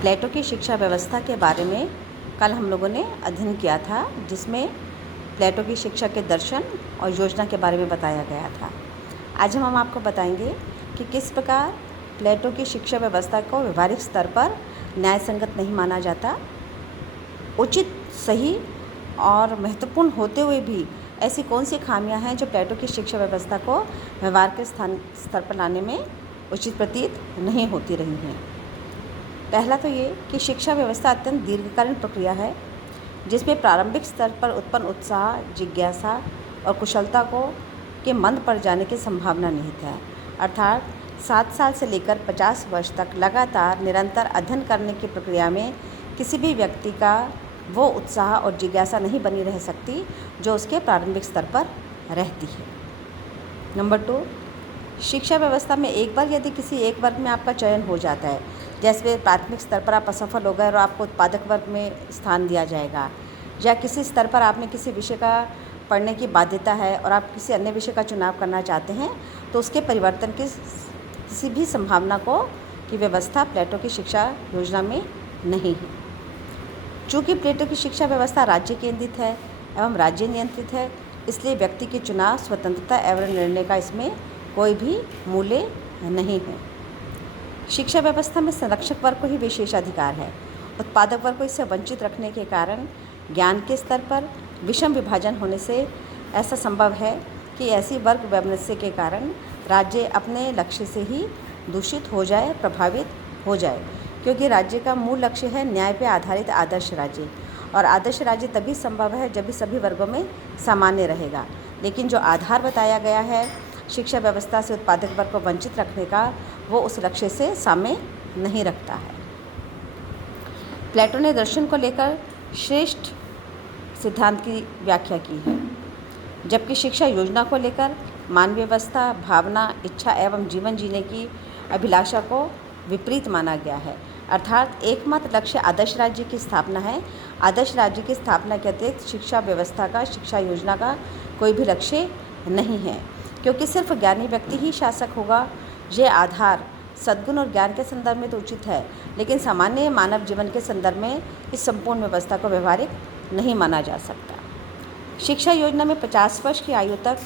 प्लेटो की शिक्षा व्यवस्था के बारे में कल हम लोगों ने अध्ययन किया था, जिसमें प्लेटो की शिक्षा के दर्शन और योजना के बारे में बताया गया था। आज हम आपको बताएंगे कि किस प्रकार प्लेटो की शिक्षा व्यवस्था को व्यवहारिक स्तर पर न्याय संगत नहीं माना जाता। उचित, सही और महत्वपूर्ण होते हुए भी ऐसी कौन सी खामियां हैं जो प्लेटो की शिक्षा व्यवस्था को व्यवहार के स्तर पर लाने में उचित प्रतीत नहीं होती रही हैं। पहला तो ये कि शिक्षा व्यवस्था अत्यंत दीर्घकालीन प्रक्रिया है, जिसमें प्रारंभिक स्तर पर उत्पन्न उत्साह, जिज्ञासा और कुशलता के मंद पड़ जाने की संभावना निहित है। अर्थात 7 साल से लेकर 50 वर्ष तक लगातार निरंतर अध्ययन करने की प्रक्रिया में किसी भी व्यक्ति का वो उत्साह और जिज्ञासा नहीं बनी रह सकती जो उसके प्रारंभिक स्तर पर रहती है। नंबर 2, शिक्षा व्यवस्था में एक बार यदि किसी एक वर्ग में आपका चयन हो जाता है, जैसे प्राथमिक स्तर पर आप असफल हो गए और आपको उत्पादक वर्ग में स्थान दिया जाएगा, या किसी स्तर पर आपने किसी विषय का पढ़ने की बाध्यता है और आप किसी अन्य विषय का चुनाव करना चाहते हैं, तो उसके परिवर्तन की किसी भी संभावना की व्यवस्था प्लेटो की शिक्षा योजना में नहीं है। चूँकि प्लेटो की शिक्षा व्यवस्था राज्य केंद्रित है एवं राज्य नियंत्रित है, इसलिए व्यक्ति के चुनाव, स्वतंत्रता एवं निर्णय का इसमें कोई भी मूल्य नहीं है। शिक्षा व्यवस्था में संरक्षक वर्ग को ही विशेषाधिकार है। उत्पादक वर्ग को इससे वंचित रखने के कारण ज्ञान के स्तर पर विषम विभाजन होने से ऐसा संभव है कि ऐसी वर्ग वैमनस्य के कारण राज्य अपने लक्ष्य से ही दूषित हो जाए, प्रभावित हो जाए, क्योंकि राज्य का मूल लक्ष्य है न्याय पर आधारित आदर्श राज्य, और आदर्श राज्य तभी संभव है जब भी सभी वर्गों में सामान्य रहेगा। लेकिन जो आधार बताया गया है शिक्षा व्यवस्था से उत्पादक वर्ग को वंचित रखने का, वो उस लक्ष्य से साम्य नहीं रखता है। प्लेटो ने दर्शन को लेकर श्रेष्ठ सिद्धांत की व्याख्या की है, जबकि शिक्षा योजना को लेकर मानवीय व्यवस्था, भावना, इच्छा एवं जीवन जीने की अभिलाषा को विपरीत माना गया है। अर्थात एकमात्र लक्ष्य आदर्श राज्य की स्थापना है। आदर्श राज्य की स्थापना के अतिरिक्त शिक्षा व्यवस्था का, शिक्षा योजना का कोई भी लक्ष्य नहीं है, क्योंकि सिर्फ ज्ञानी व्यक्ति ही शासक होगा। यह आधार सद्गुण और ज्ञान के संदर्भ में तो उचित है, लेकिन सामान्य मानव जीवन के संदर्भ में इस संपूर्ण व्यवस्था को व्यवहारिक नहीं माना जा सकता। शिक्षा योजना में 50 वर्ष की आयु तक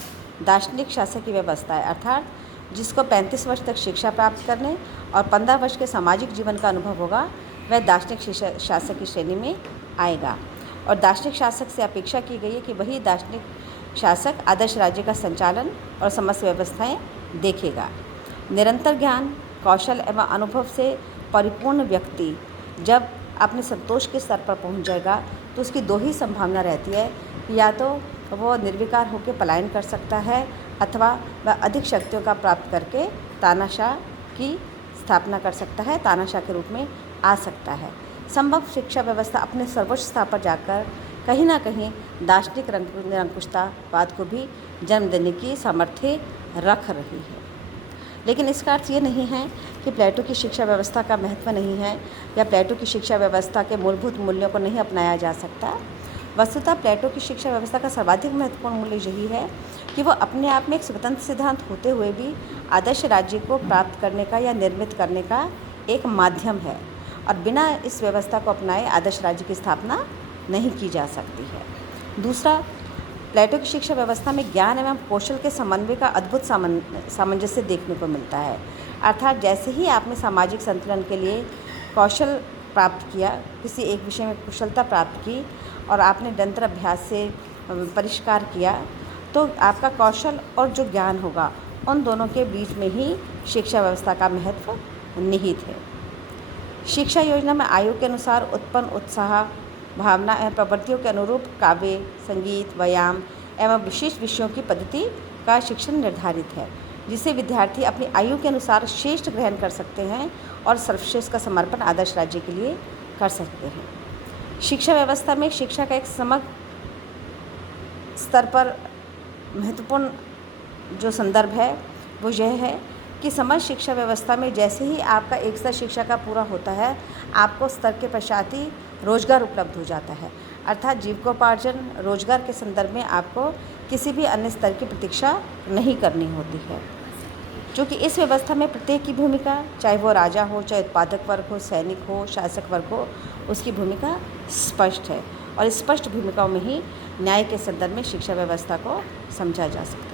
दार्शनिक शासक की व्यवस्था है, अर्थात जिसको 35 वर्ष तक शिक्षा प्राप्त करने और 15 वर्ष के सामाजिक जीवन का अनुभव होगा, वह दार्शनिक शासक की श्रेणी में आएगा। और दार्शनिक शासक से अपेक्षा की गई है कि वही दार्शनिक शासक आदर्श राज्य का संचालन और समस्त व्यवस्थाएं देखेगा। निरंतर ज्ञान, कौशल एवं अनुभव से परिपूर्ण व्यक्ति जब अपने संतोष के स्तर पर पहुंच जाएगा, तो उसकी दो ही संभावना रहती है कि या तो वो निर्विकार होकर पलायन कर सकता है, अथवा वह अधिक शक्तियों का प्राप्त करके तानाशाह की स्थापना कर सकता है, तानाशाह के रूप में आ सकता है। संभव शिक्षा व्यवस्था अपने सर्वोच्च स्तर पर जाकर कहीं ना कहीं दार्शनिक निरंकुशतावाद को भी जन्म देने की सामर्थ्य रख रही है। लेकिन इसका अर्थ ये नहीं है कि प्लेटो की शिक्षा व्यवस्था का महत्व नहीं है या प्लेटो की शिक्षा व्यवस्था के मूलभूत मूल्यों को नहीं अपनाया जा सकता। वस्तुतः प्लेटो की शिक्षा व्यवस्था का सर्वाधिक महत्वपूर्ण मूल्य यही है कि वह अपने आप में एक स्वतंत्र सिद्धांत होते हुए भी आदर्श राज्य को प्राप्त करने का या निर्मित करने का एक माध्यम है, और बिना इस व्यवस्था को अपनाए आदर्श राज्य की स्थापना नहीं की जा सकती है। दूसरा, प्लेटो की शिक्षा व्यवस्था में ज्ञान एवं कौशल के समन्वय का अद्भुत सामंजस्य देखने को मिलता है। अर्थात जैसे ही आपने सामाजिक संतुलन के लिए कौशल प्राप्त किया, किसी एक विषय में कुशलता प्राप्त की और आपने निरंतर अभ्यास से परिष्कार किया, तो आपका कौशल और जो ज्ञान होगा, उन दोनों के बीच में ही शिक्षा व्यवस्था का महत्व निहित है। शिक्षा योजना में आयु के अनुसार उत्पन्न उत्साह, भावना एवं प्रवृत्तियों के अनुरूप काव्य, संगीत, व्यायाम एवं विशेष विषयों की पद्धति का शिक्षण निर्धारित है, जिसे विद्यार्थी अपनी आयु के अनुसार श्रेष्ठ ग्रहण कर सकते हैं और सर्वश्रेष्ठ का समर्पण आदर्श राज्य के लिए कर सकते हैं। शिक्षा व्यवस्था में शिक्षा का एक समग्र स्तर पर महत्वपूर्ण जो संदर्भ है वो यह है कि समस्त शिक्षा व्यवस्था में जैसे ही आपका एक स्तर शिक्षा का पूरा होता है, आपको स्तर के पश्चात ही रोजगार उपलब्ध हो जाता है। अर्थात जीविकोपार्जन, रोजगार के संदर्भ में आपको किसी भी अन्य स्तर की प्रतीक्षा नहीं करनी होती है। क्योंकि इस व्यवस्था में प्रत्येक की भूमिका, चाहे वो राजा हो, चाहे उत्पादक वर्ग हो, सैनिक हो, शासक वर्ग हो, उसकी भूमिका स्पष्ट है और स्पष्ट भूमिकाओं में ही न्याय के संदर्भ में शिक्षा व्यवस्था को समझा जा सकता है।